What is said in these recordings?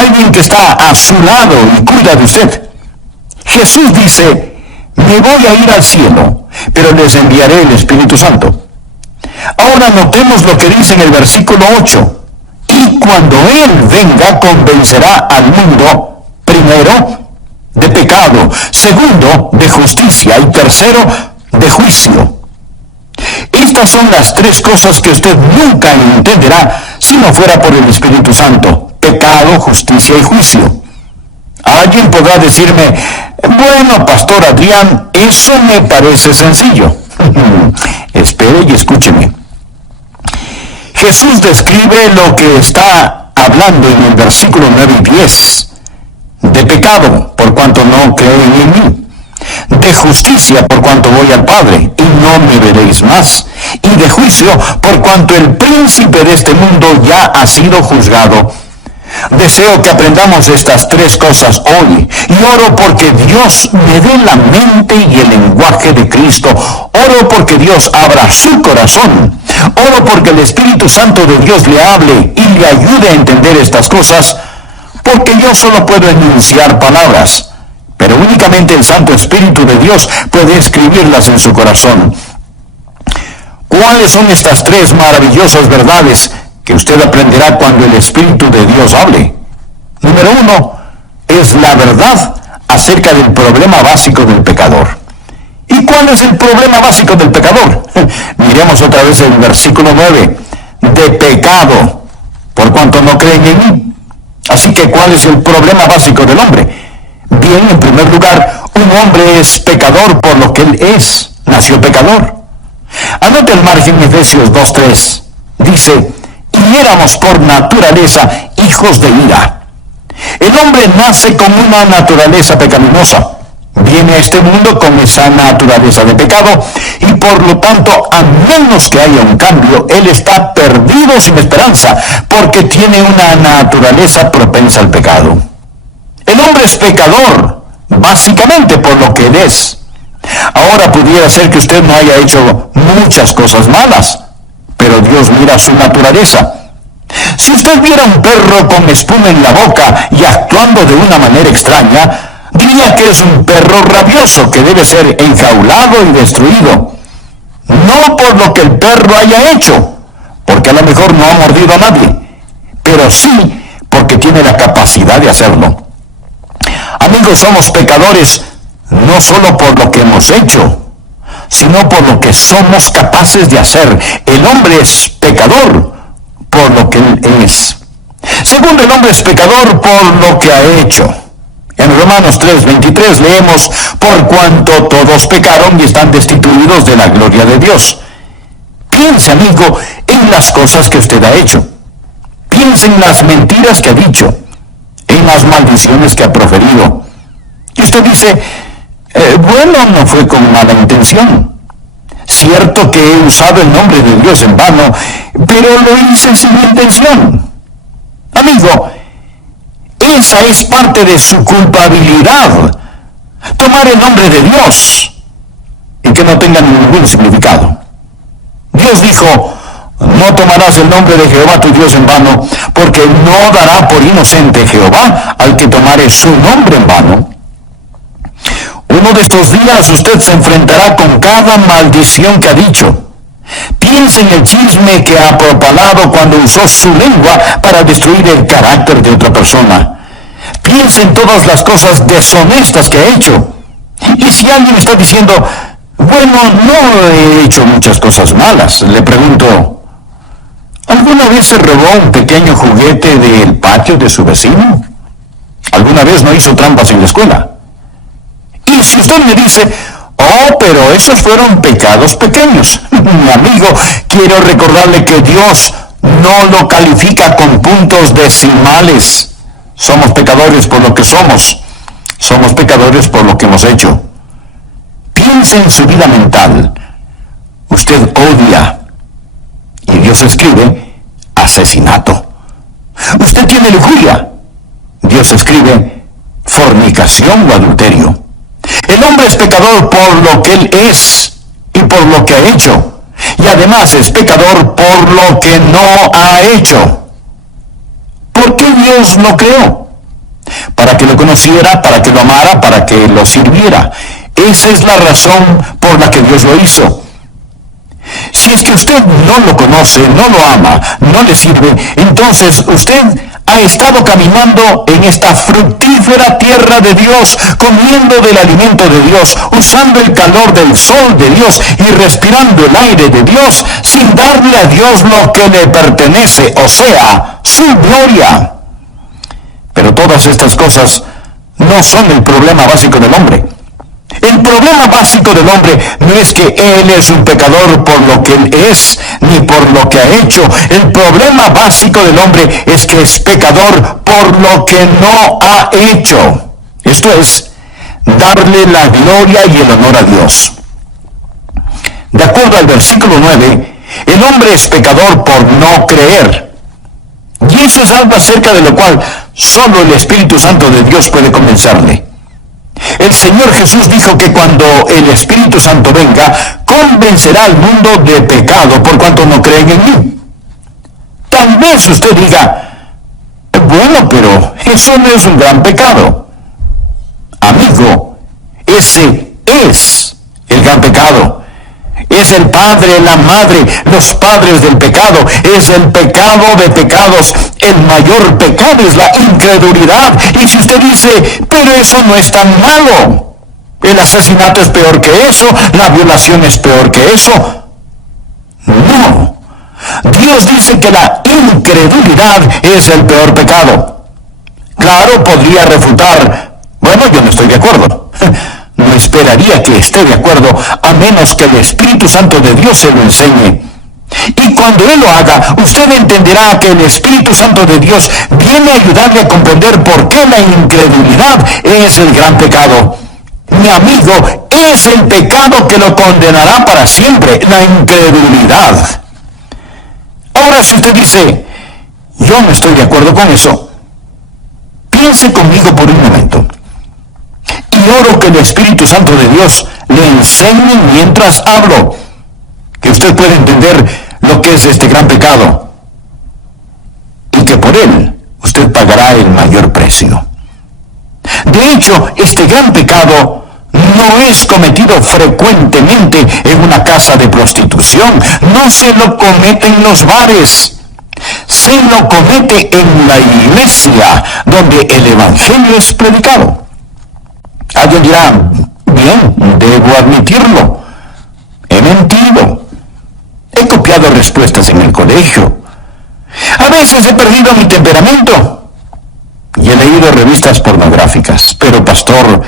alguien que está a su lado y cuida de usted. Jesús dice, me voy a ir al cielo, pero les enviaré el Espíritu Santo. Ahora notemos lo que dice en el versículo 8. Y cuando Él venga, convencerá al mundo, primero, de pecado, segundo, de justicia y tercero, de juicio. Estas son las tres cosas que usted nunca entenderá si no fuera por el Espíritu Santo: pecado, justicia y juicio. Alguien podrá decirme, bueno, Pastor Adrián, eso me parece sencillo. Espere y escúcheme. Jesús describe lo que está hablando en el versículo 9 y 10. De pecado, por cuanto no creen en mí. De justicia, por cuanto voy al Padre, y no me veréis más. Y de juicio, por cuanto el príncipe de este mundo ya ha sido juzgado. Deseo que aprendamos estas tres cosas hoy, y oro porque Dios me dé la mente y el lenguaje de Cristo. Oro porque Dios abra su corazón. Oro porque el Espíritu Santo de Dios le hable y le ayude a entender estas cosas, porque yo solo puedo enunciar palabras, pero únicamente el Santo Espíritu de Dios puede escribirlas en su corazón. ¿Cuáles son estas tres maravillosas verdades que usted aprenderá cuando el Espíritu de Dios hable? Número 1 es la verdad acerca del problema básico del pecador. ¿Y cuál es el problema básico del pecador? Miremos otra vez el versículo 9. De pecado, por cuanto no creen en mí. Así que, ¿cuál es el problema básico del hombre? Bien, en primer lugar, un hombre es pecador por lo que él es. Nació pecador. Anote el margen Efesios 2:3. Dice, y éramos por naturaleza hijos de ira. El hombre nace con una naturaleza pecaminosa. Viene a este mundo con esa naturaleza de pecado y por lo tanto, a menos que haya un cambio, él está perdido sin esperanza porque tiene una naturaleza propensa al pecado. El hombre es pecador, básicamente por lo que él es. Ahora pudiera ser que usted no haya hecho muchas cosas malas, pero Dios mira su naturaleza. Si usted viera un perro con espuma en la boca y actuando de una manera extraña, diría que es un perro rabioso que debe ser enjaulado y destruido. No por lo que el perro haya hecho, porque a lo mejor no ha mordido a nadie, pero sí porque tiene la capacidad de hacerlo. Amigos, somos pecadores no solo por lo que hemos hecho, sino por lo que somos capaces de hacer. El hombre es pecador por lo que él es. Segundo, el hombre es pecador por lo que ha hecho. En Romanos 3:23 leemos, por cuanto todos pecaron y están destituidos de la gloria de Dios. Piense, amigo, en las cosas que usted ha hecho. Piense en las mentiras que ha dicho, en las maldiciones que ha proferido. Y usted dice, bueno, no fue con mala intención. Cierto que he usado el nombre de Dios en vano, pero lo hice sin intención. Amigo, esa es parte de su culpabilidad. Tomar el nombre de Dios y que no tenga ningún significado. Dios dijo, no tomarás el nombre de Jehová tu Dios en vano, porque no dará por inocente Jehová al que tomare su nombre en vano. Uno de estos días usted se enfrentará con cada maldición que ha dicho. Piense en el chisme que ha propalado cuando usó su lengua para destruir el carácter de otra persona. Piense en todas las cosas deshonestas que ha hecho. Y si alguien está diciendo, bueno, no he hecho muchas cosas malas, le pregunto, ¿alguna vez se robó un pequeño juguete del patio de su vecino? ¿Alguna vez no hizo trampas en la escuela? Y si usted me dice, oh, pero esos fueron pecados pequeños, mi amigo, quiero recordarle que Dios no lo califica con puntos decimales. Somos pecadores por lo que somos. Somos pecadores por lo que hemos hecho. Piense en su vida mental. Usted odia. Y Dios escribe asesinato. Usted tiene lujuria. Dios escribe fornicación o adulterio. El hombre es pecador por lo que él es y por lo que ha hecho. Y además es pecador por lo que no ha hecho. ¿Por qué Dios lo creó? para que lo conociera, para que lo amara, para que lo sirviera. Esa es la razón por la que Dios lo hizo. Si es que usted no lo conoce, no lo ama, no le sirve, entonces usted ha estado caminando en esta fructífera tierra de Dios, comiendo del alimento de Dios, usando el calor del sol de Dios y respirando el aire de Dios, sin darle a Dios lo que le pertenece, o sea, su gloria. Pero todas estas cosas no son el problema básico del hombre. El problema básico del hombre no es que él es un pecador por lo que él es, ni por lo que ha hecho. El problema básico del hombre es que es pecador por lo que no ha hecho. Esto es, darle la gloria y el honor a Dios. De acuerdo al versículo 9, el hombre es pecador por no creer. Y eso es algo acerca de lo cual solo el Espíritu Santo de Dios puede convencerle. El Señor Jesús dijo que cuando el Espíritu Santo venga, convencerá al mundo de pecado por cuanto no creen en mí. Tal vez usted diga, bueno, pero eso no es un gran pecado. Amigo, ese es el gran pecado. Es el padre, la madre, los padres del pecado. Es el pecado de pecados. El mayor pecado es la incredulidad. Y si usted dice, pero eso no es tan malo, el asesinato es peor que eso, la violación es peor que eso. No. Dios dice que la incredulidad es el peor pecado. Claro, podría refutar, bueno, yo no estoy de acuerdo. No esperaría que esté de acuerdo, a menos que el Espíritu Santo de Dios se lo enseñe. Y cuando Él lo haga, usted entenderá que el Espíritu Santo de Dios viene a ayudarle a comprender por qué la incredulidad es el gran pecado. Mi amigo, es el pecado que lo condenará para siempre, la incredulidad. Ahora, si usted dice, yo no estoy de acuerdo con eso, piense conmigo por un momento. Y oro que el Espíritu Santo de Dios le enseñe mientras hablo, que usted pueda entender lo que es este gran pecado y que por él usted pagará el mayor precio. De hecho, este gran pecado no es cometido frecuentemente en una casa de prostitución, no se lo comete en los bares, se lo comete en la iglesia donde el Evangelio es predicado. Alguien dirá, bien, debo admitirlo, he mentido, he copiado respuestas en el colegio, a veces he perdido mi temperamento y he leído revistas pornográficas, pero pastor,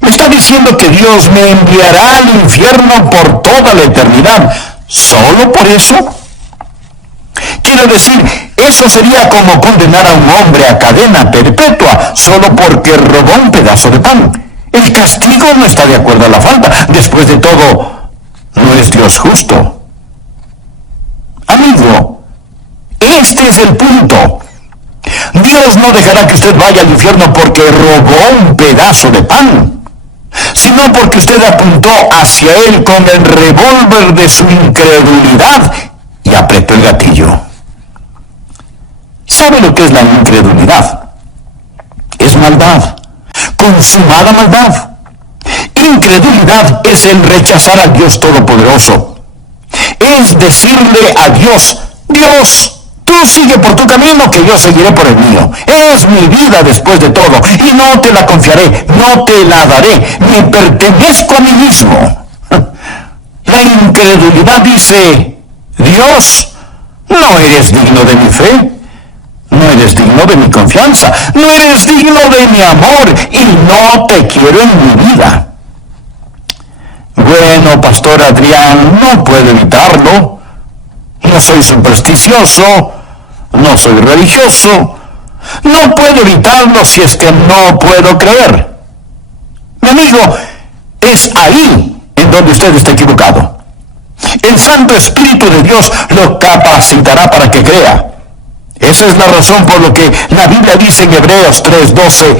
¿me está diciendo que Dios me enviará al infierno por toda la eternidad solo por eso? Quiero decir, eso sería como condenar a un hombre a cadena perpetua solo porque robó un pedazo de pan. El castigo no está de acuerdo a la falta. Después de todo, no es Dios justo. Amigo, este es el punto. Dios no dejará que usted vaya al infierno porque robó un pedazo de pan, sino porque usted apuntó hacia él con el revólver de su incredulidad y apretó el gatillo. ¿Sabe lo que es la incredulidad? Es maldad, consumada maldad. Incredulidad es el rechazar al Dios Todopoderoso. Es decirle a Dios, Dios, tú sigue por tu camino que yo seguiré por el mío. Es mi vida después de todo y no te la confiaré, no te la daré, me pertenezco a mí mismo. La incredulidad dice, Dios, no eres digno de mi fe. No eres digno de mi confianza, no eres digno de mi amor y no te quiero en mi vida. Bueno, Pastor Adrián, no puedo evitarlo. No soy supersticioso, no soy religioso. No puedo evitarlo si es que no puedo creer. Mi amigo, es ahí en donde usted está equivocado. El Santo Espíritu de Dios lo capacitará para que crea. Esa es la razón por lo que la Biblia dice en Hebreos 3:12,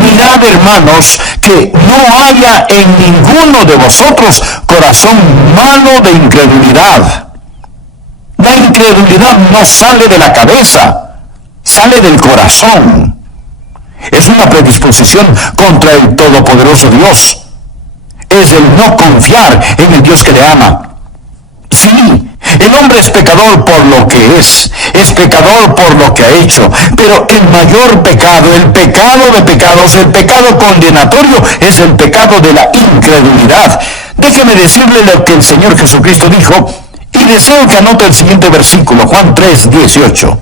mirad, hermanos, que no haya en ninguno de vosotros corazón malo de incredulidad. La incredulidad no sale de la cabeza, sale del corazón. Es una predisposición contra el todopoderoso Dios. Es el no confiar en el Dios que le ama. Sí, el hombre es pecador por lo que es pecador por lo que ha hecho, pero el mayor pecado, el pecado de pecados, el pecado condenatorio, es el pecado de la incredulidad. Déjeme decirle lo que el Señor Jesucristo dijo, y deseo que anote el siguiente versículo, Juan 3:18.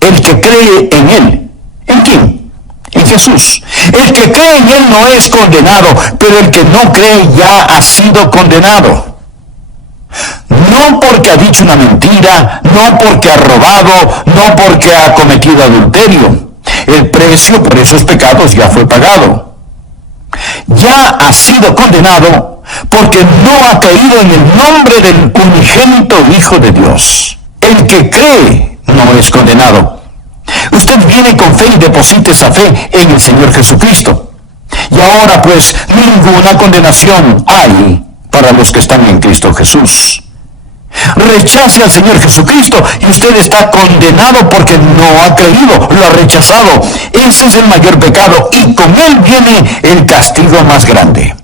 El que cree en Él, ¿en quién? En Jesús. El que cree en Él no es condenado, pero el que no cree ya ha sido condenado. No porque ha dicho una mentira, no porque ha robado, no porque ha cometido adulterio. El precio por esos pecados ya fue pagado. Ya ha sido condenado porque no ha creído en el nombre del unigénito Hijo de Dios. El que cree no es condenado. Usted viene con fe y deposita esa fe en el Señor Jesucristo. Y ahora pues ninguna condenación hay para los que están en Cristo Jesús. Rechace al Señor Jesucristo y usted está condenado porque no ha creído, lo ha rechazado. Ese es el mayor pecado y con él viene el castigo más grande.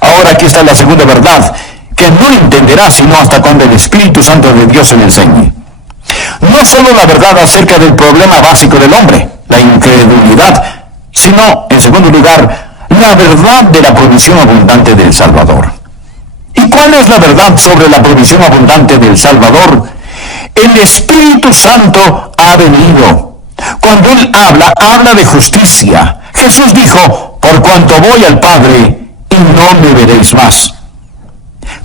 Ahora aquí está la segunda verdad, que no entenderá sino hasta cuando el Espíritu Santo de Dios se le enseñe. No solo la verdad acerca del problema básico del hombre, la incredulidad, sino, en segundo lugar, la verdad de la provisión abundante del Salvador. ¿Y cuál es la verdad sobre la provisión abundante del Salvador? El Espíritu Santo ha venido. Cuando Él habla de justicia. Jesús dijo, por cuanto voy al Padre y no me veréis más.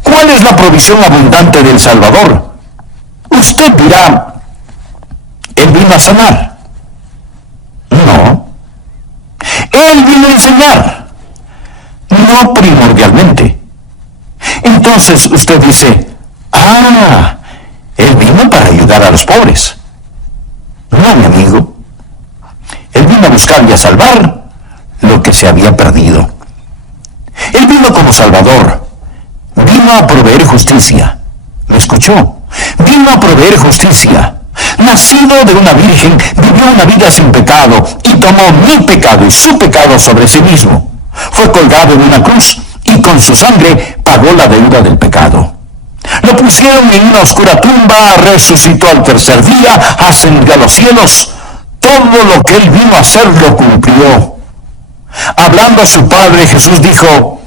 ¿Cuál es la provisión abundante del Salvador? Usted dirá, Él vino a sanar. No. Él vino a enseñar. No primordialmente. Entonces usted dice, Él vino para ayudar a los pobres. No, mi amigo. Él vino a buscar y a salvar lo que se había perdido. Él vino como Salvador. Vino a proveer justicia. ¿Me escuchó? Vino a proveer justicia. Nacido de una virgen, vivió una vida sin pecado y tomó mi pecado y su pecado sobre sí mismo. Fue colgado en una cruz y con su sangre pagó la deuda del pecado. Lo pusieron en una oscura tumba, resucitó al tercer día, ascendió a los cielos. Todo lo que Él vino a hacer lo cumplió. Hablando a su Padre, Jesús dijo,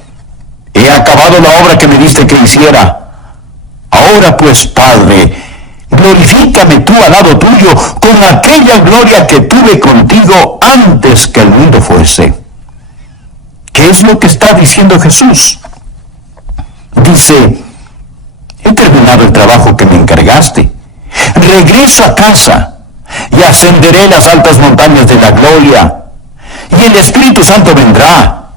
he acabado la obra que me diste que hiciera. Ahora pues, Padre, glorifícame tú al lado tuyo con aquella gloria que tuve contigo antes que el mundo fuese. ¿Qué es lo que está diciendo Jesús? Dice, he terminado el trabajo que me encargaste. Regreso a casa y ascenderé las altas montañas de la gloria. Y el Espíritu Santo vendrá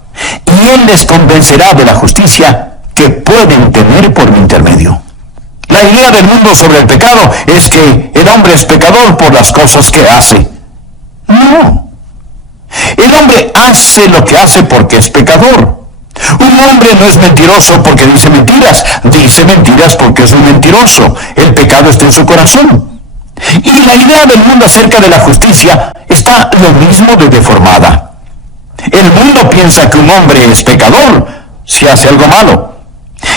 y Él les convencerá de la justicia que pueden tener por mi intermedio. La idea del mundo sobre el pecado es que el hombre es pecador por las cosas que hace. No. El hombre hace lo que hace porque es pecador. Un hombre no es mentiroso porque dice mentiras porque es un mentiroso. El pecado está en su corazón. Y la idea del mundo acerca de la justicia está lo mismo de deformada. El mundo piensa que un hombre es pecador si hace algo malo.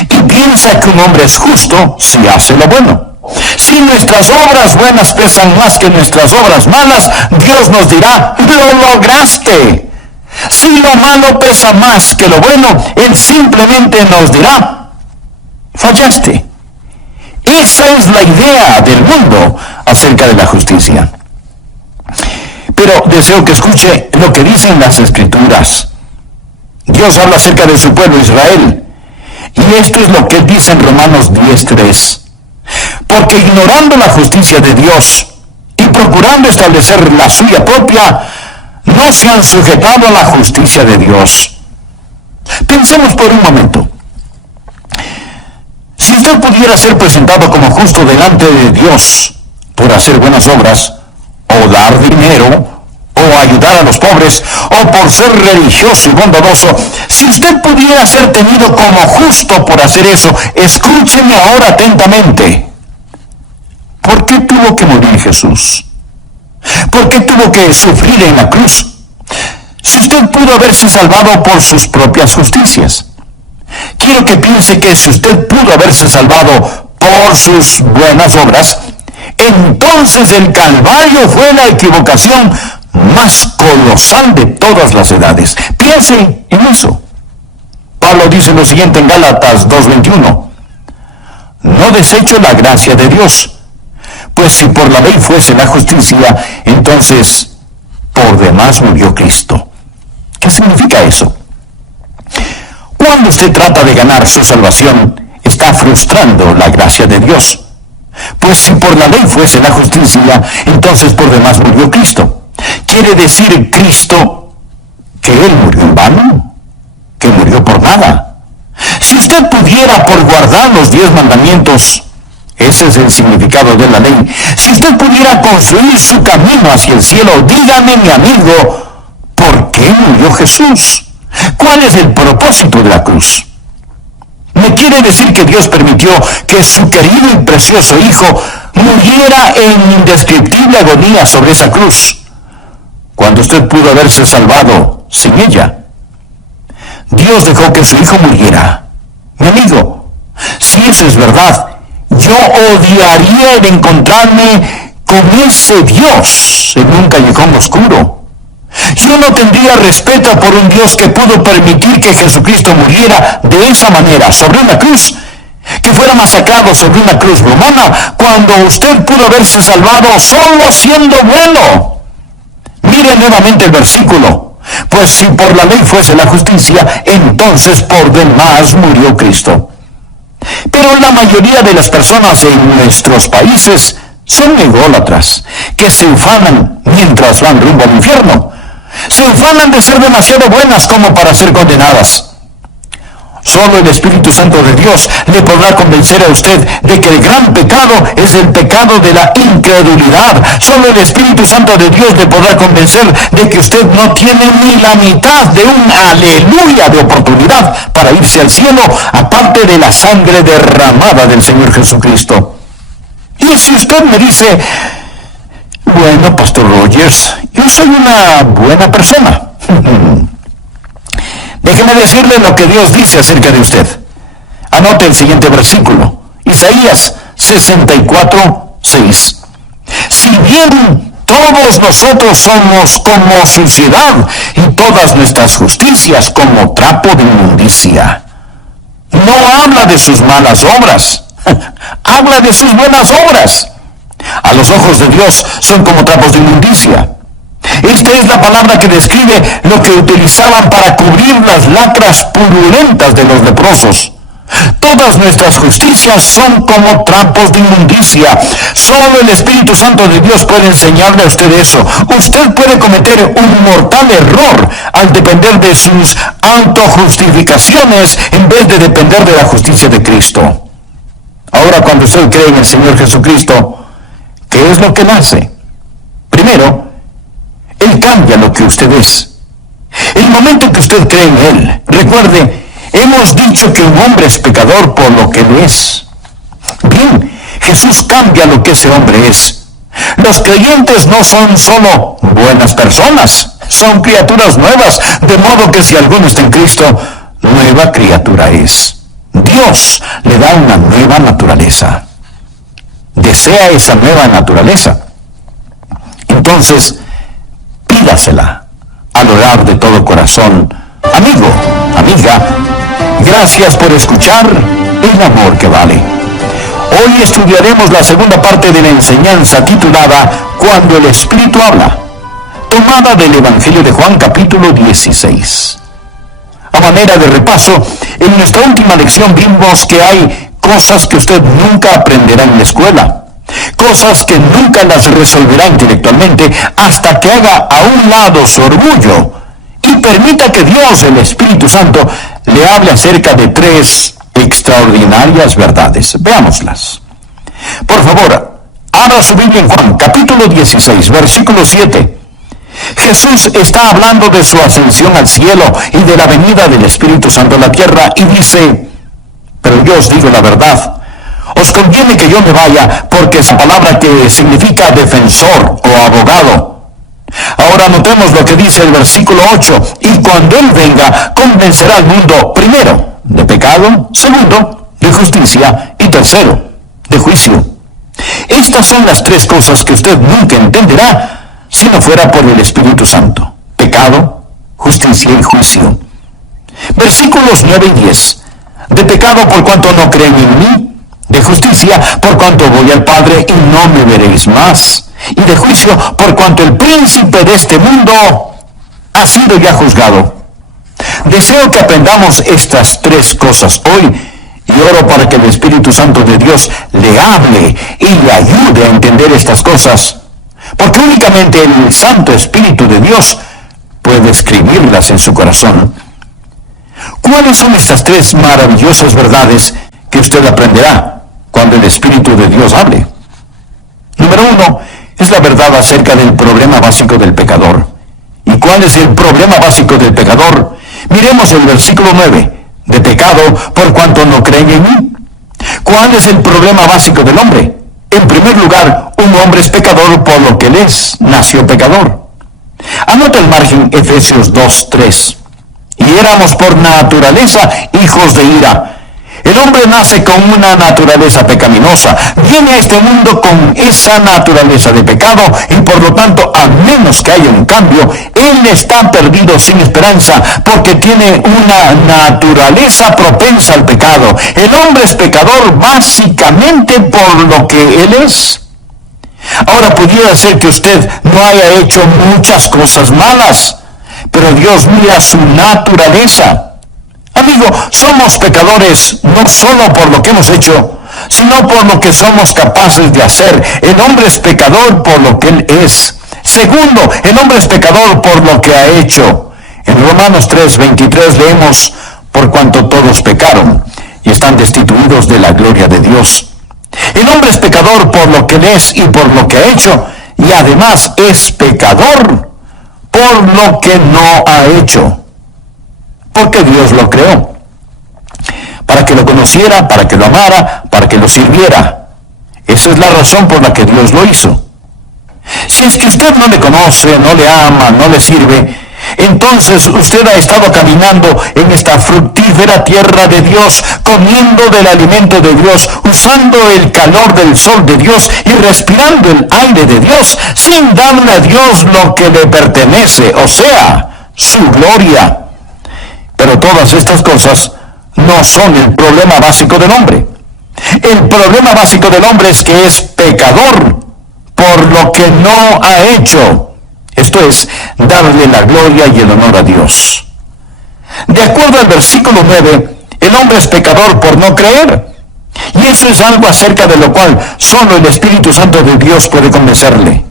Y piensa que un hombre es justo si hace lo bueno. Si nuestras obras buenas pesan más que nuestras obras malas, Dios nos dirá, lo lograste. Si lo malo pesa más que lo bueno, Él simplemente nos dirá, fallaste. Esa es la idea del mundo acerca de la justicia. Pero deseo que escuche lo que dicen las Escrituras. Dios habla acerca de su pueblo Israel. Y esto es lo que dice en Romanos 10:3. Porque ignorando la justicia de Dios y procurando establecer la suya propia, no se han sujetado a la justicia de Dios. Pensemos por un momento. Si usted pudiera ser presentado como justo delante de Dios por hacer buenas obras, o dar dinero, o ayudar a los pobres, o por ser religioso y bondadoso, si usted pudiera ser tenido como justo por hacer eso, escúcheme ahora atentamente. ¿Por qué tuvo que morir Jesús? ¿Por qué tuvo que sufrir en la cruz? Si usted pudo haberse salvado por sus propias justicias. Quiero que piense que si usted pudo haberse salvado por sus buenas obras, entonces el Calvario fue la equivocación más colosal de todas las edades. Piense en eso. Pablo dice lo siguiente en Gálatas 2:21. No desecho la gracia de Dios, pues si por la ley fuese la justicia, entonces por demás murió Cristo. ¿Qué significa eso? Cuando usted trata de ganar su salvación, está frustrando la gracia de Dios. Pues si por la ley fuese la justicia, entonces por demás murió Cristo. ¿Quiere decir Cristo que Él murió en vano? ¿Que murió por nada? Si usted pudiera por guardar los 10 mandamientos, ese es el significado de la ley, si usted pudiera construir su camino hacia el cielo, dígame, mi amigo, ¿por qué murió Jesús? ¿Cuál es el propósito de la cruz? ¿Me quiere decir que Dios permitió que su querido y precioso Hijo muriera en indescriptible agonía sobre esa cruz, cuando usted pudo haberse salvado sin ella? Dios dejó que su Hijo muriera. Mi amigo, si eso es verdad, yo odiaría el encontrarme con ese Dios en un callejón oscuro. Yo no tendría respeto por un Dios que pudo permitir que Jesucristo muriera de esa manera, sobre una cruz, que fuera masacrado sobre una cruz romana, cuando usted pudo haberse salvado solo siendo bueno. Mire nuevamente el versículo. Pues si por la ley fuese la justicia, entonces por demás murió Cristo. Pero la mayoría de las personas en nuestros países son ególatras, que se ufanan mientras van rumbo al infierno. Se ufanan de ser demasiado buenas como para ser condenadas. Solo el Espíritu Santo de Dios le podrá convencer a usted de que el gran pecado es el pecado de la incredulidad. Solo el Espíritu Santo de Dios le podrá convencer de que usted no tiene ni la mitad de un aleluya de oportunidad para irse al cielo, aparte de la sangre derramada del Señor Jesucristo. Y si usted me dice, bueno, Pastor Rogers, yo soy una buena persona. Déjeme decirle lo que Dios dice acerca de usted. Anote el siguiente versículo. Isaías 64:6. Si bien todos nosotros somos como suciedad y todas nuestras justicias como trapo de inmundicia. No habla de sus malas obras, habla de sus buenas obras. A los ojos de Dios son como trapos de inmundicia. Esta es la palabra que describe lo que utilizaban para cubrir las lacras purulentas de los leprosos. Todas nuestras justicias son como trapos de inmundicia. Solo el Espíritu Santo de Dios puede enseñarle a usted eso. Usted puede cometer un mortal error al depender de sus autojustificaciones en vez de depender de la justicia de Cristo. Ahora, cuando usted cree en el Señor Jesucristo, ¿qué es lo que Él hace? Primero, Él cambia lo que usted es. El momento que usted cree en Él, recuerde, hemos dicho que un hombre es pecador por lo que Él es. Bien, Jesús cambia lo que ese hombre es. Los creyentes no son solo buenas personas, son criaturas nuevas, de modo que si alguno está en Cristo, nueva criatura es. Dios le da una nueva naturaleza. ¿Desea esa nueva naturaleza? Entonces, pídasela al orar de todo corazón. Amigo, amiga, gracias por escuchar El Amor que Vale. Hoy estudiaremos la segunda parte de la enseñanza titulada Cuando el Espíritu habla, tomada del Evangelio de Juan capítulo 16. A manera de repaso, en nuestra última lección vimos que hay cosas que usted nunca aprenderá en la escuela, cosas que nunca las resolverá intelectualmente hasta que haga a un lado su orgullo y permita que Dios, el Espíritu Santo, le hable acerca de 3 extraordinarias verdades. Veámoslas. Por favor, abra su Biblia en Juan capítulo 16, versículo 7. Jesús está hablando de su ascensión al cielo y de la venida del Espíritu Santo a la tierra y dice, pero yo os digo la verdad, Os conviene que yo me vaya, porque esa palabra que significa defensor o abogado. Ahora notemos lo que dice el versículo 8. Y cuando Él venga, convencerá al mundo, primero, de pecado, segundo, de justicia, y tercero, de juicio. Estas son las tres cosas que usted nunca entenderá si no fuera por el Espíritu Santo: pecado, justicia y juicio. Versículos 9 y 10. De pecado, por cuanto no creen en mí; de justicia, por cuanto voy al Padre y no me veréis más; y de juicio, por cuanto el príncipe de este mundo ha sido ya juzgado. Deseo que aprendamos estas tres cosas hoy, y oro para que el Espíritu Santo de Dios le hable y le ayude a entender estas cosas, porque únicamente el Santo Espíritu de Dios puede escribirlas en su corazón. ¿Cuáles son estas tres maravillosas verdades que usted aprenderá cuando el Espíritu de Dios hable? Número 1, es la verdad acerca del problema básico del pecador. ¿Y cuál es el problema básico del pecador? Miremos el versículo 9. De pecado, por cuanto no creen en mí. ¿Cuál es el problema básico del hombre? En primer lugar, un hombre es pecador por lo que él es, nació pecador. Anota el margen Efesios 2:3. Y éramos por naturaleza hijos de ira. El hombre nace con una naturaleza pecaminosa, viene a este mundo con esa naturaleza de pecado y por lo tanto, a menos que haya un cambio, él está perdido sin esperanza porque tiene una naturaleza propensa al pecado. El hombre es pecador básicamente por lo que él es. Ahora, pudiera ser que usted no haya hecho muchas cosas malas, pero Dios mira su naturaleza. Amigo, somos pecadores no solo por lo que hemos hecho, sino por lo que somos capaces de hacer. El hombre es pecador por lo que él es. Segundo, el hombre es pecador por lo que ha hecho. En Romanos 3:23 leemos: por cuanto todos pecaron y están destituidos de la gloria de Dios. El hombre es pecador por lo que él es y por lo que ha hecho, y además es pecador por lo que no ha hecho. Porque Dios lo creó, para que lo conociera, para que lo amara, para que lo sirviera. Esa es la razón por la que Dios lo hizo. Si es que usted no le conoce, no le ama, no le sirve, entonces usted ha estado caminando en esta fructífera tierra de Dios, comiendo del alimento de Dios, usando el calor del sol de Dios y respirando el aire de Dios, sin darle a Dios lo que le pertenece, o sea, su gloria. Pero todas estas cosas no son el problema básico del hombre. El problema básico del hombre es que es pecador por lo que no ha hecho. Esto es, darle la gloria y el honor a Dios. De acuerdo al versículo 9, el hombre es pecador por no creer. Y eso es algo acerca de lo cual solo el Espíritu Santo de Dios puede convencerle.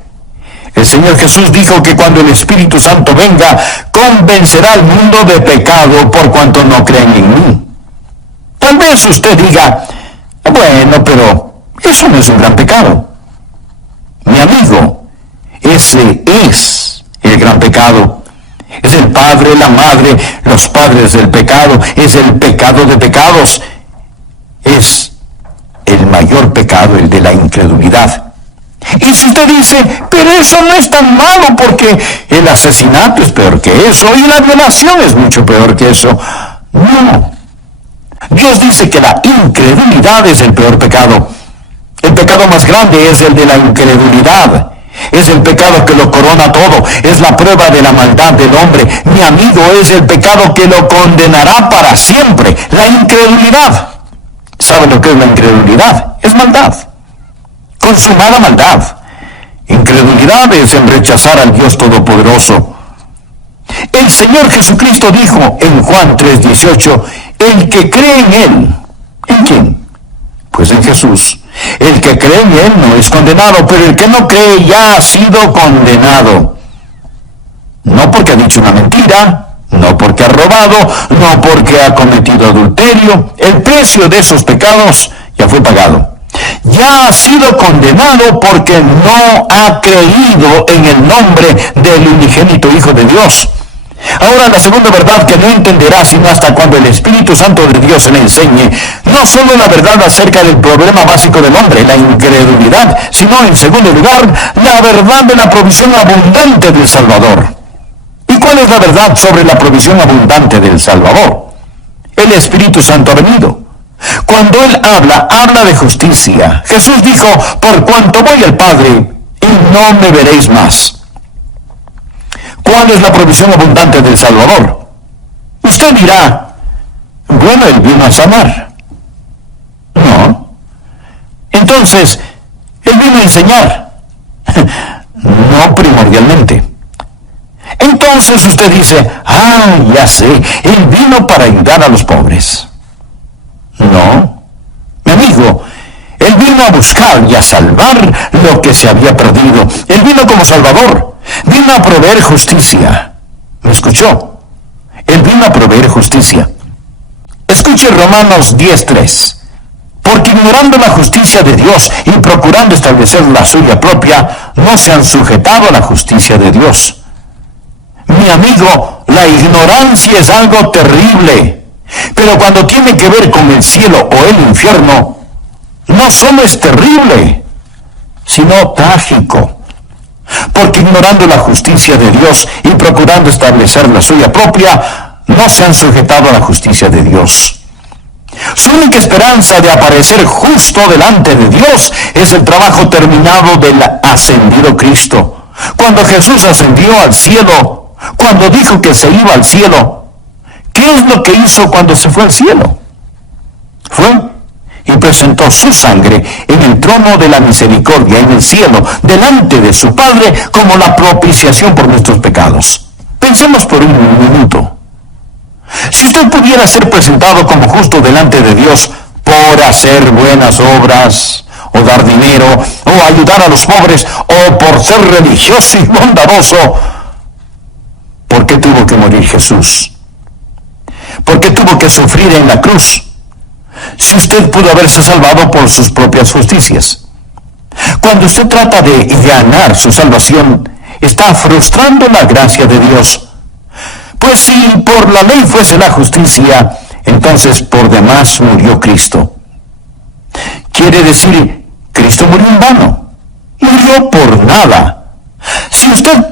El Señor Jesús dijo que cuando el Espíritu Santo venga, convencerá al mundo de pecado por cuanto no creen en mí. Tal vez usted diga: bueno, pero eso no es un gran pecado. Mi amigo, ese es el gran pecado. Es el padre, la madre, los padres del pecado. Es el pecado de pecados. Es el mayor pecado, el de la incredulidad. Y si usted dice: pero eso no es tan malo porque el asesinato es peor que eso y la violación es mucho peor que eso. No. Dios dice que la incredulidad es el peor pecado. El pecado más grande es el de la incredulidad. Es el pecado que lo corona todo. Es la prueba de la maldad del hombre. Mi amigo, es el pecado que lo condenará para siempre. La incredulidad. ¿Sabe lo que es la incredulidad? Es maldad. Consumada maldad. Incredulidad es el rechazar al Dios Todopoderoso. El Señor Jesucristo dijo en Juan 3:18: el que cree en Él. ¿En quién? Pues en Jesús. El que cree en Él no es condenado, pero el que no cree ya ha sido condenado. No porque ha dicho una mentira, no porque ha robado, no porque ha cometido adulterio. El precio de esos pecados ya fue pagado. Ya ha sido condenado porque no ha creído en el nombre del unigénito Hijo de Dios. Ahora, la segunda verdad que no entenderá sino hasta cuando el Espíritu Santo de Dios le enseñe, no solo la verdad acerca del problema básico del hombre, la incredulidad, sino en segundo lugar, la verdad de la provisión abundante del Salvador. ¿Y cuál es la verdad sobre la provisión abundante del Salvador? El Espíritu Santo ha venido. Cuando Él habla de justicia. Jesús dijo, por cuanto voy al Padre, y no me veréis más. ¿Cuál es la provisión abundante del Salvador? Usted dirá, bueno, Él vino a sanar. No. Entonces, Él vino a enseñar. No primordialmente. Entonces usted dice, ya sé, Él vino para ayudar a los pobres. No, mi amigo, Él vino a buscar y a salvar lo que se había perdido. Él vino como Salvador, vino a proveer justicia. ¿Me escuchó? Él vino a proveer justicia. Escuche Romanos 10:3. Porque ignorando la justicia de Dios y procurando establecer la suya propia, no se han sujetado a la justicia de Dios. Mi amigo, la ignorancia es algo terrible, pero cuando tiene que ver con el cielo o el infierno, no solo es terrible, sino trágico. Porque ignorando la justicia de Dios y procurando establecer la suya propia, no se han sujetado a la justicia de Dios. Su única esperanza de aparecer justo delante de Dios es el trabajo terminado del ascendido Cristo. Cuando Jesús ascendió al cielo, cuando dijo que se iba al cielo, ¿qué es lo que hizo cuando se fue al cielo? Fue y presentó su sangre en el trono de la misericordia en el cielo, delante de su Padre, como la propiciación por nuestros pecados. Pensemos por un minuto. Si usted pudiera ser presentado como justo delante de Dios por hacer buenas obras, o dar dinero, o ayudar a los pobres, o por ser religioso y bondadoso, ¿por qué tuvo que morir Jesús? ¿Por qué tuvo que sufrir en la cruz? Si usted pudo haberse salvado por sus propias justicias. Cuando usted trata de ganar su salvación, está frustrando la gracia de Dios. Pues si por la ley fuese la justicia, entonces por demás murió Cristo. Quiere decir, Cristo murió en vano. Murió por nada. Si usted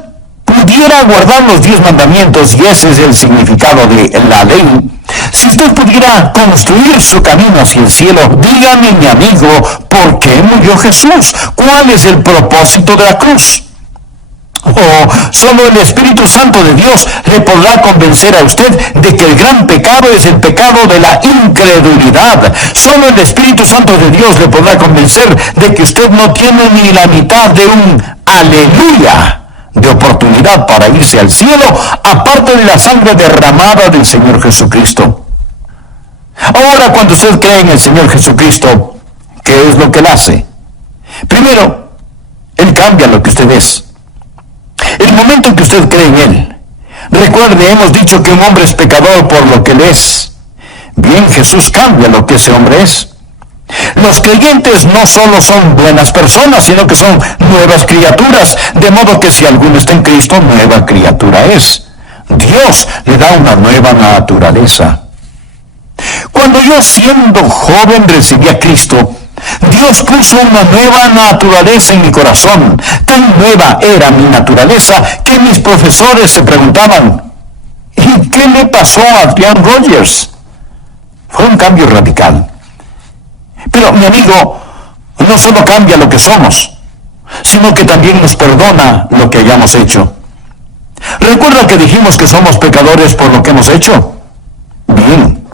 pudiera guardar los 10 mandamientos, y ese es el significado de la ley, si usted pudiera construir su camino hacia el cielo, dígame, mi amigo, ¿por qué murió Jesús? ¿Cuál es el propósito de la cruz? Solo el Espíritu Santo de Dios le podrá convencer a usted de que el gran pecado es el pecado de la incredulidad. Solo el Espíritu Santo de Dios le podrá convencer de que usted no tiene ni la mitad de un aleluya de oportunidad para irse al cielo, aparte de la sangre derramada del Señor Jesucristo. Ahora, cuando usted cree en el Señor Jesucristo, ¿qué es lo que Él hace? Primero, Él cambia lo que usted es. El momento en que usted cree en Él, recuerde, hemos dicho que un hombre es pecador por lo que Él es. Bien, Jesús cambia lo que ese hombre es. Los creyentes no solo son buenas personas, sino que son nuevas criaturas, de modo que si alguno está en Cristo, nueva criatura es. Dios le da una nueva naturaleza. Cuando yo, siendo joven, recibí a Cristo, Dios puso una nueva naturaleza en mi corazón. Tan nueva era mi naturaleza que mis profesores se preguntaban, ¿y qué le pasó a Adrian Rogers? Fue un cambio radical. Pero, mi amigo, no solo cambia lo que somos, sino que también nos perdona lo que hayamos hecho. ¿Recuerda que dijimos que somos pecadores por lo que hemos hecho? Bien.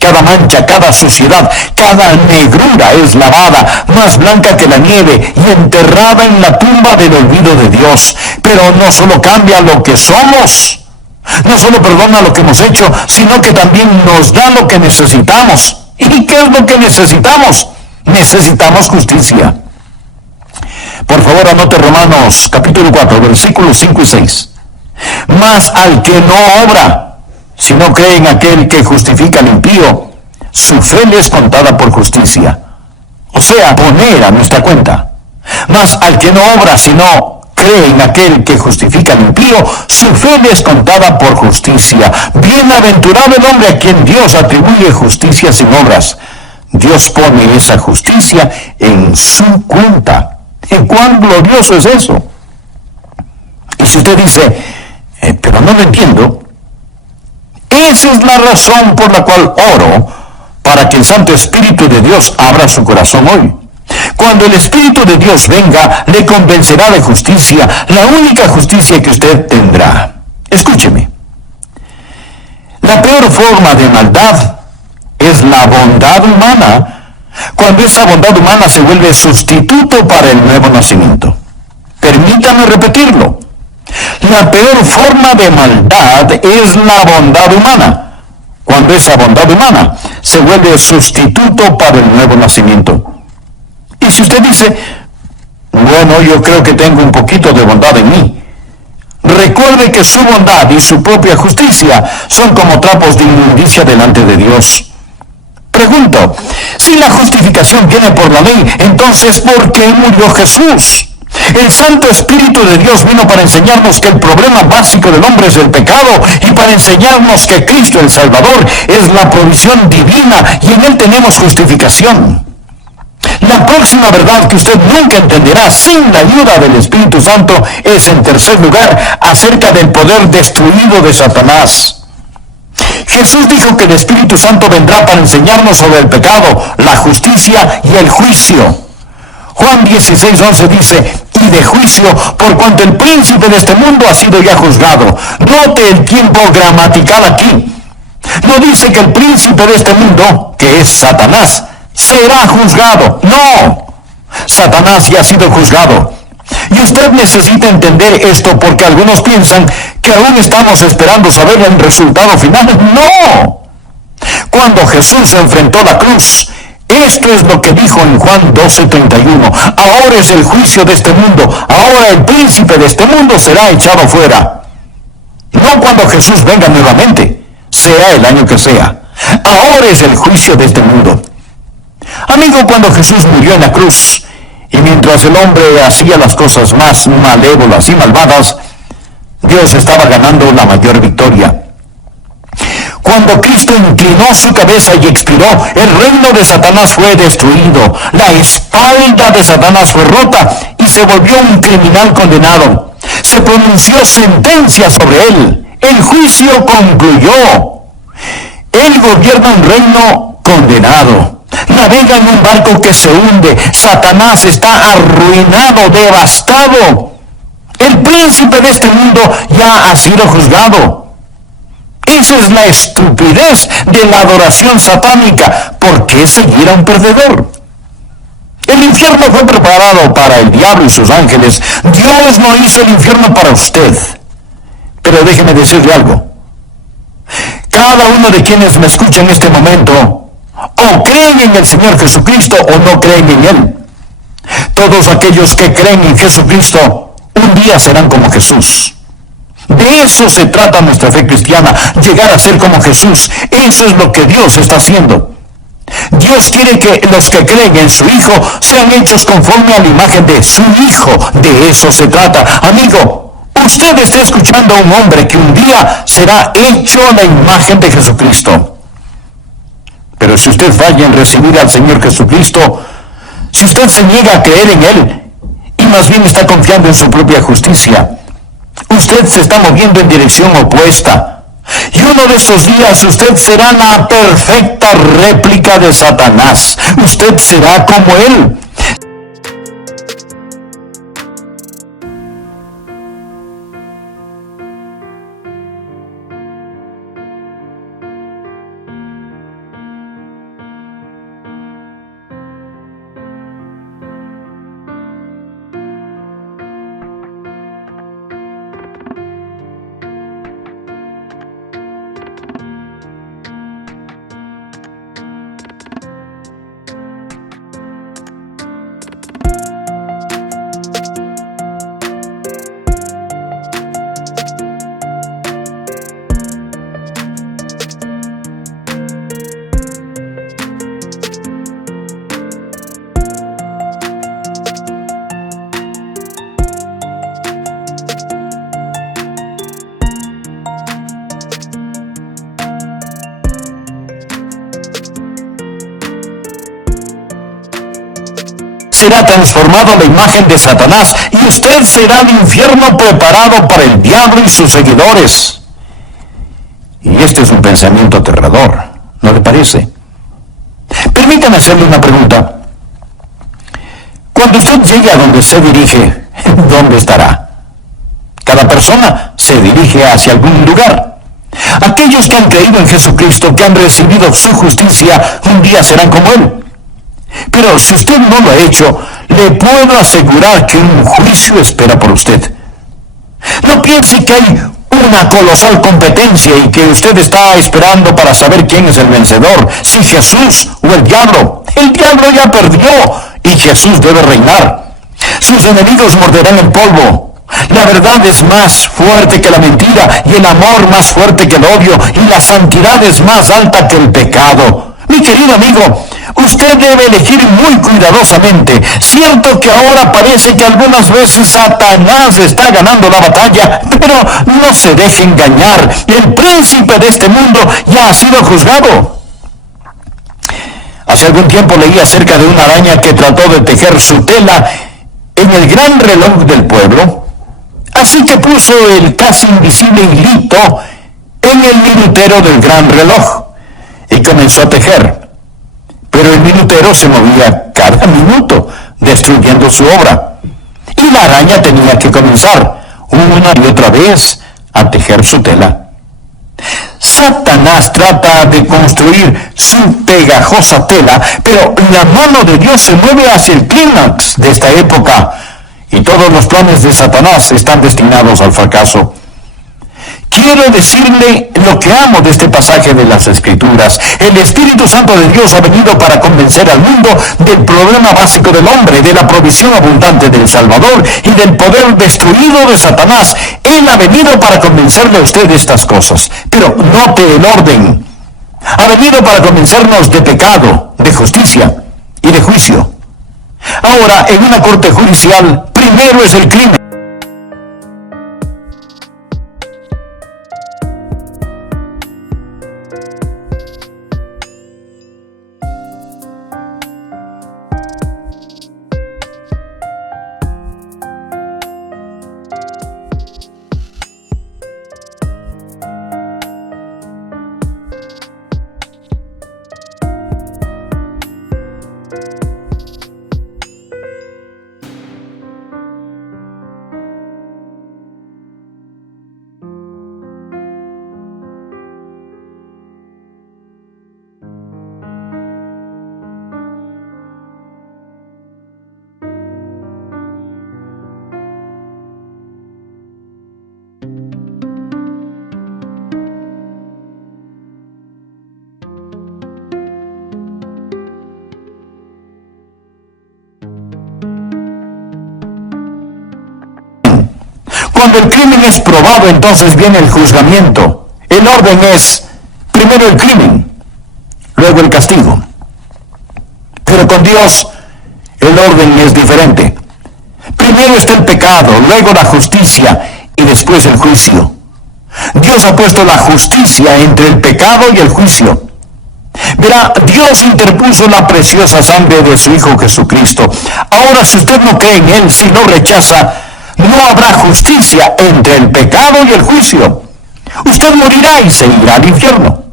Cada mancha, cada suciedad, cada negrura es lavada, más blanca que la nieve, y enterrada en la tumba del olvido de Dios. Pero no solo cambia lo que somos, no solo perdona lo que hemos hecho, sino que también nos da lo que necesitamos. ¿Y qué es lo que necesitamos? Necesitamos justicia. Por favor, anote Romanos capítulo 4, versículos 5 y 6. Mas al que no obra, si no cree en aquel que justifica al impío, su fe le es contada por justicia. O sea, poner a nuestra cuenta. Mas al que no obra, sino cree en aquel que justifica al impío, su fe le es contada por justicia. Bienaventurado el hombre a quien Dios atribuye justicia sin obras. Dios pone esa justicia en su cuenta. ¿Y cuán glorioso es eso? Y si usted dice, pero no lo entiendo, esa es la razón por la cual oro para que el Santo Espíritu de Dios abra su corazón hoy. Cuando el Espíritu de Dios venga, le convencerá de justicia, la única justicia que usted tendrá. Escúcheme. La peor forma de maldad es la bondad humana, cuando esa bondad humana se vuelve sustituto para el nuevo nacimiento. Permítame repetirlo. La peor forma de maldad es la bondad humana, cuando esa bondad humana se vuelve sustituto para el nuevo nacimiento. Y si usted dice, bueno, yo creo que tengo un poquito de bondad en mí, recuerde que su bondad y su propia justicia son como trapos de inmundicia delante de Dios. Pregunto, si la justificación viene por la ley, entonces ¿por qué murió Jesús? El Santo Espíritu de Dios vino para enseñarnos que el problema básico del hombre es el pecado y para enseñarnos que Cristo el Salvador es la provisión divina y en Él tenemos justificación. La próxima verdad que usted nunca entenderá sin la ayuda del Espíritu Santo es, en tercer lugar, acerca del poder destruido de Satanás. Jesús dijo que el Espíritu Santo vendrá para enseñarnos sobre el pecado, la justicia y el juicio. Juan 16:11 dice, y de juicio, por cuanto el príncipe de este mundo ha sido ya juzgado. Note el tiempo gramatical aquí. No dice que el príncipe de este mundo, que es Satanás, será juzgado. No, Satanás ya ha sido juzgado. Y usted necesita entender esto porque algunos piensan que aún estamos esperando saber el resultado final. No. Cuando Jesús enfrentó la cruz, esto es lo que dijo en Juan 12:31. Ahora es el juicio de este mundo. Ahora el príncipe de este mundo será echado fuera. No cuando Jesús venga nuevamente, sea el año que sea. Ahora es el juicio de este mundo. Amigo, cuando Jesús murió en la cruz, y mientras el hombre hacía las cosas más malévolas y malvadas, Dios estaba ganando la mayor victoria. Cuando Cristo inclinó su cabeza y expiró, el reino de Satanás fue destruido, la espalda de Satanás fue rota y se volvió un criminal condenado. Se pronunció sentencia sobre él. El juicio concluyó. Él gobierna un reino condenado. Navega en un barco que se hunde. Satanás está arruinado, devastado. El príncipe de este mundo ya ha sido juzgado. Esa es la estupidez de la adoración satánica. ¿Por qué seguir a un perdedor? El infierno fue preparado para el diablo y sus ángeles. Dios no hizo el infierno para usted. Pero déjeme decirle algo. Cada uno de quienes me escucha en este momento, o creen en el Señor Jesucristo o no creen en Él. Todos aquellos que creen en Jesucristo, un día serán como Jesús. De eso se trata nuestra fe cristiana, llegar a ser como Jesús. Eso es lo que Dios está haciendo. Dios quiere que los que creen en su Hijo sean hechos conforme a la imagen de su Hijo. De eso se trata. Amigo, usted está escuchando a un hombre que un día será hecho a la imagen de Jesucristo. Pero si usted falla en recibir al Señor Jesucristo, si usted se niega a creer en Él y más bien está confiando en su propia justicia, usted se está moviendo en dirección opuesta. Y uno de estos días usted será la perfecta réplica de Satanás. Usted será como él. será transformado a la imagen de Satanás y usted será el infierno preparado para el diablo y sus seguidores. Y este es un pensamiento aterrador, ¿no le parece? Permítame hacerle una pregunta. Cuando usted llegue a donde se dirige, ¿dónde estará? Cada persona se dirige hacia algún lugar. Aquellos que han creído en Jesucristo, que han recibido su justicia, un día serán como Él. Pero si usted no lo ha hecho, le puedo asegurar que un juicio espera por usted. No piense que hay una colosal competencia y que usted está esperando para saber quién es el vencedor, si Jesús o el diablo. El diablo ya perdió y Jesús debe reinar. Sus enemigos morderán el polvo. La verdad es más fuerte que la mentira y el amor más fuerte que el odio y la santidad es más alta que el pecado. Mi querido amigo, usted debe elegir muy cuidadosamente. Cierto que ahora parece que algunas veces Satanás está ganando la batalla, pero no se deje engañar. El príncipe de este mundo ya ha sido juzgado. Hace algún tiempo leí acerca de una araña que trató de tejer su tela en el gran reloj del pueblo. Así que puso el casi invisible hilito en el minutero del gran reloj y comenzó a tejer. Pero el minutero se movía cada minuto, destruyendo su obra. Y la araña tenía que comenzar una y otra vez a tejer su tela. Satanás trata de construir su pegajosa tela, pero la mano de Dios se mueve hacia el clímax de esta época. Y todos los planes de Satanás están destinados al fracaso. Quiero decirle lo que amo de este pasaje de las Escrituras. El Espíritu Santo de Dios ha venido para convencer al mundo del problema básico del hombre, de la provisión abundante del Salvador y del poder destruido de Satanás. Él ha venido para convencerle a usted de estas cosas. Pero note el orden. Ha venido para convencernos de pecado, de justicia y de juicio. Ahora, en una corte judicial, primero es el crimen. Cuando el crimen es probado, entonces viene el juzgamiento. El orden es, primero el crimen, luego el castigo. Pero con Dios, el orden es diferente. Primero está el pecado, luego la justicia y después el juicio. Dios ha puesto la justicia entre el pecado y el juicio. Verá, Dios interpuso la preciosa sangre de su Hijo Jesucristo. Ahora, si usted no cree en Él, si no rechaza, no habrá justicia entre el pecado y el juicio. Usted morirá y se irá al infierno.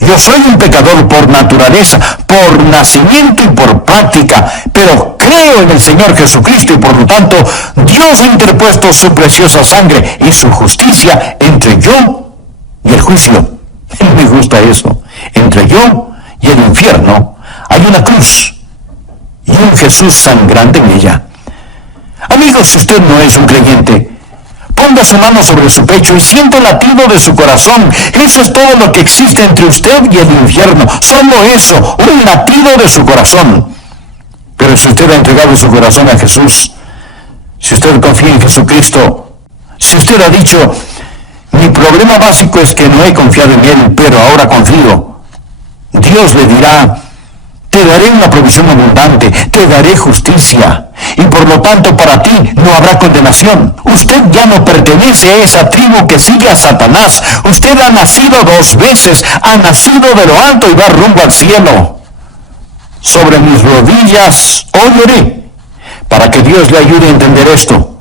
Yo soy un pecador por naturaleza, por nacimiento y por práctica, pero creo en el Señor Jesucristo y por lo tanto Dios ha interpuesto su preciosa sangre y su justicia entre yo y el juicio. Me gusta eso. Entre yo y el infierno hay una cruz y un Jesús sangrante en ella. Amigos, si usted no es un creyente, ponga su mano sobre su pecho y siente el latido de su corazón. Eso es todo lo que existe entre usted y el infierno. Solo eso, un latido de su corazón. Pero si usted ha entregado su corazón a Jesús, si usted confía en Jesucristo, si usted ha dicho, mi problema básico es que no he confiado en Él, pero ahora confío, Dios le dirá, te daré una provisión abundante, te daré justicia, y por lo tanto para ti no habrá condenación. Usted ya no pertenece a esa tribu que sigue a Satanás. Usted ha nacido 2 veces, ha nacido de lo alto y va rumbo al cielo. Sobre mis rodillas hoy oré para que Dios le ayude a entender esto.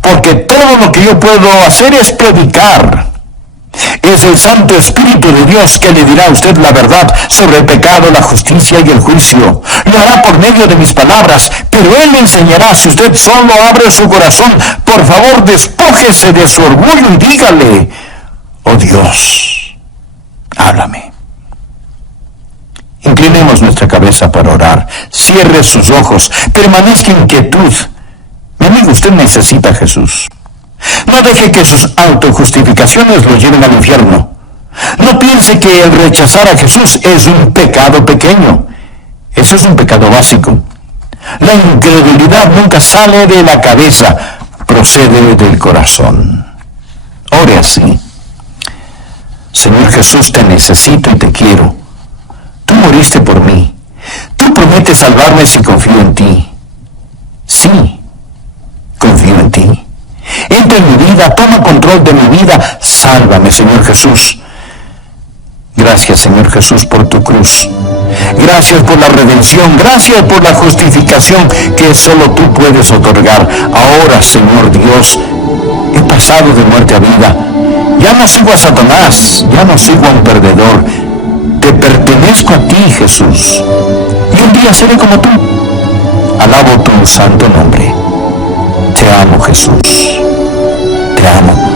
Porque todo lo que yo puedo hacer es predicar. Es el Santo Espíritu de Dios que le dirá a usted la verdad sobre el pecado, la justicia y el juicio. Lo hará por medio de mis palabras, pero Él le enseñará si usted solo abre su corazón. Por favor, despójese de su orgullo y dígale: oh Dios, háblame. Inclinemos nuestra cabeza para orar. Cierre sus ojos. Permanezca en quietud. Mi amigo, usted necesita a Jesús. No deje que sus autojustificaciones lo lleven al infierno. No piense que el rechazar a Jesús es un pecado pequeño. Eso es un pecado básico. La incredulidad nunca sale de la cabeza, procede del corazón. Ore así: Señor Jesús, te necesito y te quiero. Tú moriste por mí. Tú prometes salvarme si confío en ti. Sí, confío en ti. Entra en mi vida, toma control de mi vida. Sálvame, Señor Jesús. Gracias, Señor Jesús, por tu cruz. Gracias por la redención. Gracias por la justificación que solo tú puedes otorgar. Ahora, Señor Dios, he pasado de muerte a vida. Ya no sigo a Satanás. Ya no sigo a un perdedor. Te pertenezco a ti, Jesús. Y un día seré como tú. Alabo tu santo nombre. Te amo, Jesús. Te amo.